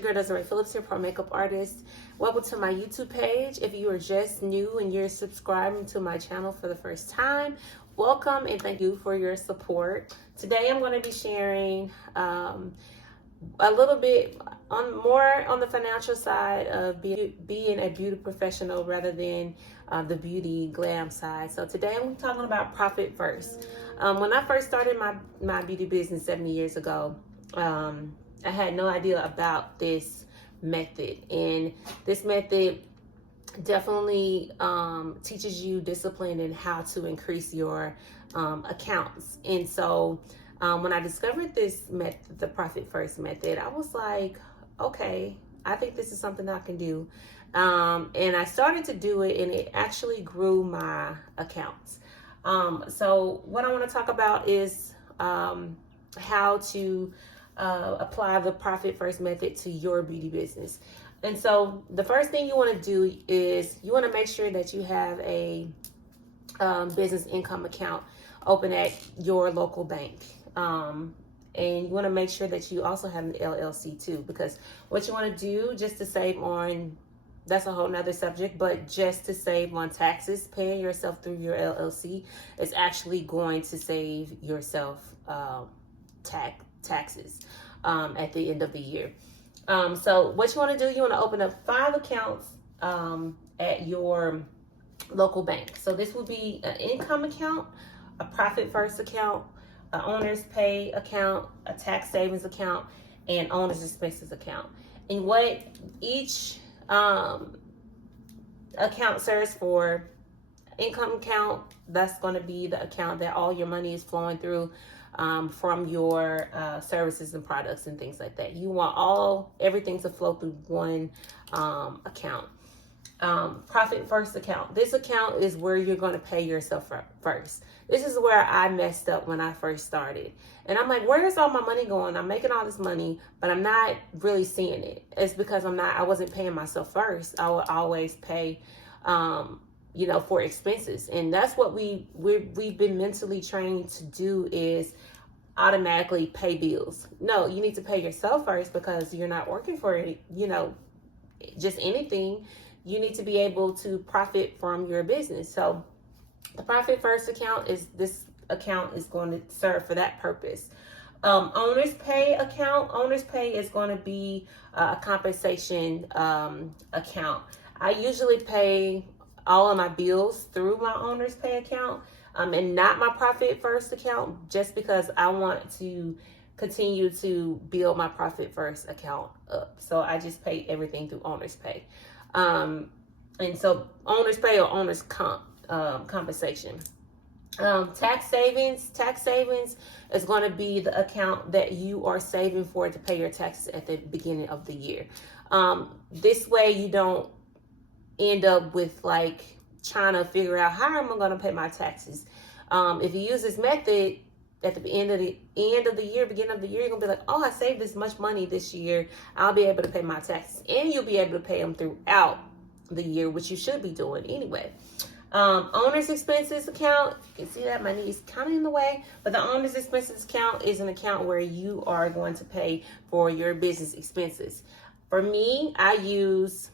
your girl Desiree Phillips here, pro makeup artist. Welcome to my YouTube page. If you are just new and you're subscribing to my channel for the first time, welcome and thank you for your support. Today I'm going to be sharing a little bit more on the financial side of being a beauty professional rather than the beauty glam side. So today I'm talking about profit first. When I first started my beauty business 7 years ago, I had no idea about this method, and this method definitely teaches you discipline and how to increase your accounts. And so when I discovered this method, the profit first method, I was like, okay, I think this is something I can do. And I started to do it, and it actually grew my accounts. So what I want to talk about is how to apply the profit first method to your beauty business. And so the first thing you want to do is you want to make sure that you have a business income account open at your local bank. And you want to make sure that you also have an LLC too, because what you want to do just to save on, that's a whole nother subject, but just to save on taxes, paying yourself through your LLC is actually going to save yourself taxes at the end of the year. So what you want to do, you want to open up 5 accounts at your local bank. So this will be an income account, a profit first account, an owner's pay account, a tax savings account, and owner's expenses account. And what each account serves for: income account, that's going to be the account that all your money is flowing through from your services and products and things like that. You want everything to flow through one account. Profit first account. This account is where you're going to pay yourself first. This is where I messed up when I first started. And I'm like, where is all my money going? I'm making all this money, but I'm not really seeing it. It's because I wasn't paying myself first. I would always pay for expenses. And that's what we've been mentally trained to do, is automatically pay bills. No, you need to pay yourself first, because you're not working for just anything. You need to be able to profit from your business. So the profit first account this account is going to serve for that purpose. Owner's pay account. Owner's pay is going to be a compensation account. I usually pay all of my bills through my owner's pay account and not my profit first account, just because I want to continue to build my profit first account up. So I just pay everything through owner's pay. And so owner's pay or owner's compensation. Tax savings is going to be the account that you are saving for to pay your taxes at the beginning of the year. This way you don't end up with trying to figure out, how am I going to pay my taxes? If you use this method at the end of the year, beginning of the year, you're gonna be like, oh, I saved this much money this year, I'll be able to pay my taxes, and you'll be able to pay them throughout the year, which you should be doing anyway. Owner's expenses account, you can see that my knee is kind of in the way, but the owner's expenses account is an account where you are going to pay for your business expenses. For me, I use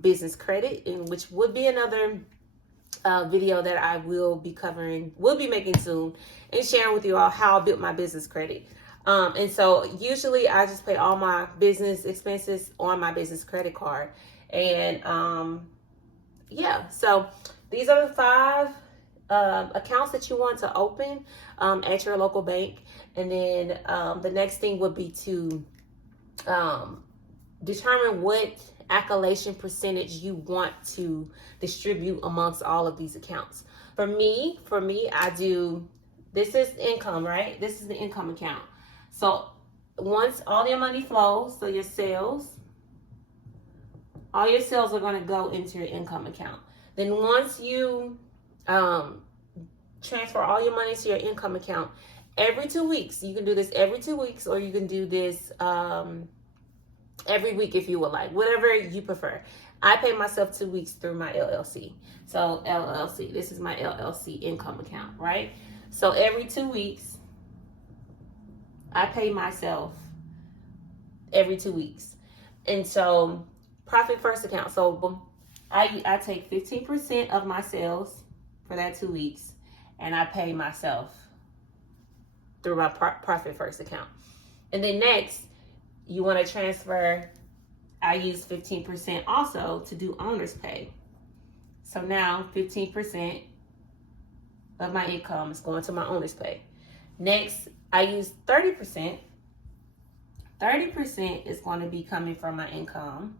business credit, and which would be another video that I will be making soon, and sharing with you all how I built my business credit. And so usually I just pay all my business expenses on my business credit card. And so these are the 5 accounts that you want to open at your local bank. And then the next thing would be to determine what allocation percentage you want to distribute amongst all of these accounts. For me, I do, this is income, right? This is the income account. So once all your money flows, so your sales, all your sales are going to go into your income account. Then once you transfer all your money to your income account, every 2 weeks, you can do this every 2 weeks, or you can do this every week if you would like, whatever you prefer. I pay myself 2 weeks through my LLC. So LLC, this is my LLC income account, right? So every 2 weeks, I pay myself every 2 weeks. And so profit first account. So I take 15% of my sales for that 2 weeks, and I pay myself through my profit first account. And then next, you want to transfer, I use 15% also to do owner's pay. So now 15% of my income is going to my owner's pay. Next, I use 30%. 30% is going to be coming from my income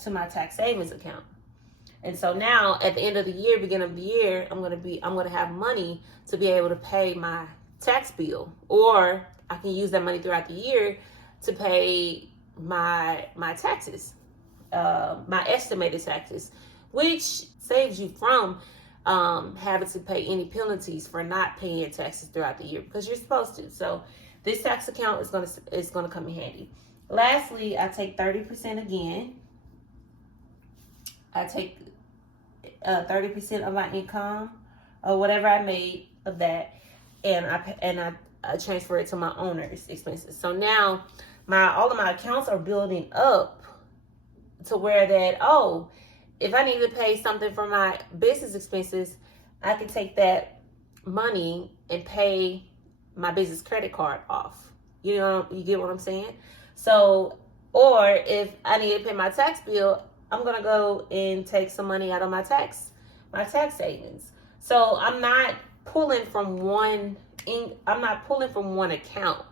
to my tax savings account. And so now at the end of the year, beginning of the year, I'm going to have money to be able to pay my tax bill, or I can use that money throughout the year to pay my taxes, my estimated taxes, which saves you from having to pay any penalties for not paying taxes throughout the year, because you're supposed to. So this tax account is going to come in handy. Lastly, I take 30% again. I take 30% of my income, or whatever I made of that, and I transfer it to my owner's expenses. So now all of my accounts are building up to where that, oh, if I need to pay something for my business expenses, I can take that money and pay my business credit card off. You know, you get what I'm saying? So, or if I need to pay my tax bill, I'm going to go and take some money out of my tax savings. So I'm not pulling from one account.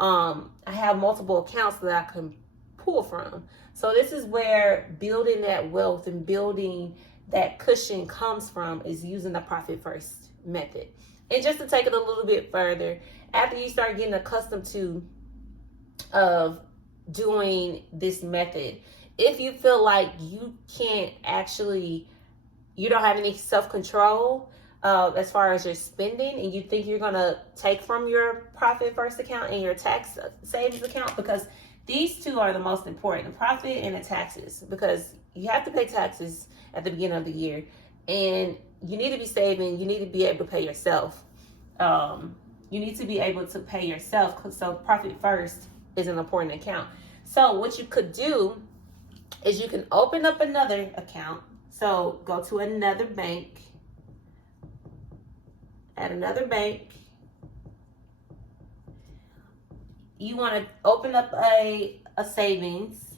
I have multiple accounts that I can pull from. So this is where building that wealth and building that cushion comes from, is using the profit first method. And just to take it a little bit further, after you start getting accustomed to doing this method, if you feel like you don't have any self-control as far as your spending, and you think you're going to take from your profit first account and your tax savings account, because these two are the most important, the profit and the taxes, because you have to pay taxes at the beginning of the year, and you need to be saving. You need to be able to pay yourself. You need to be able to pay yourself. So profit first is an important account. So what you could do is you can open up another account. So go to another bank. At another bank, you want to open up a savings.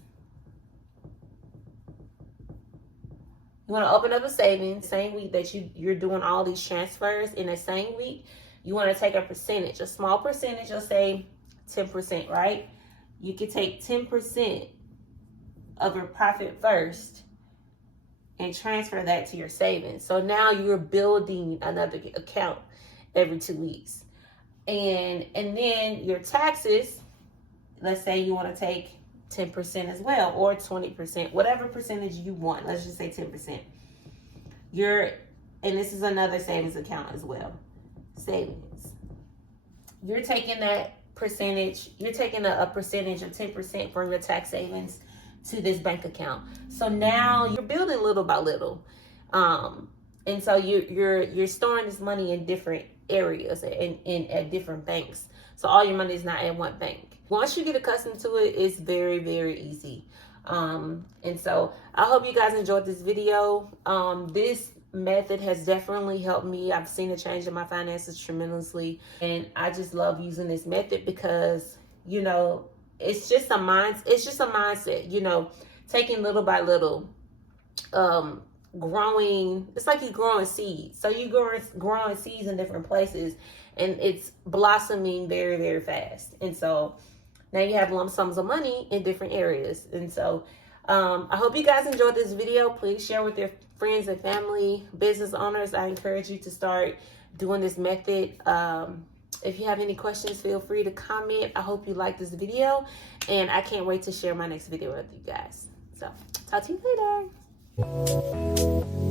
You want to open up a savings same week that you're doing all these transfers. In the same week, you want to take a percentage, a small percentage, let's say 10%, right? You could take 10% of your profit first and transfer that to your savings. So now you're building another account every 2 weeks. And then your taxes, let's say you want to take 10% as well, or 20%, whatever percentage you want. Let's just say 10%. And this is another savings account as well. Savings. You're taking that percentage, you're taking a percentage of 10% from your tax savings to this bank account. So now you're building little by little. And so you're storing this money in different areas and at different banks. So all your money is not in one bank. Once you get accustomed to it, it's very, very easy. And so I hope you guys enjoyed this video. This method has definitely helped me. I've seen a change in my finances tremendously. And I just love using this method because, you know, it's just a mindset, taking little by little, growing. It's like you're growing seeds. So you're growing seeds in different places, and it's blossoming very, very fast. And so now you have lump sums of money in different areas. And so I hope you guys enjoyed this video. Please share with your friends and family, business owners. I encourage you to start doing this method. If you have any questions, feel free to comment. I hope you like this video, and I can't wait to share my next video with you guys. So talk to you later.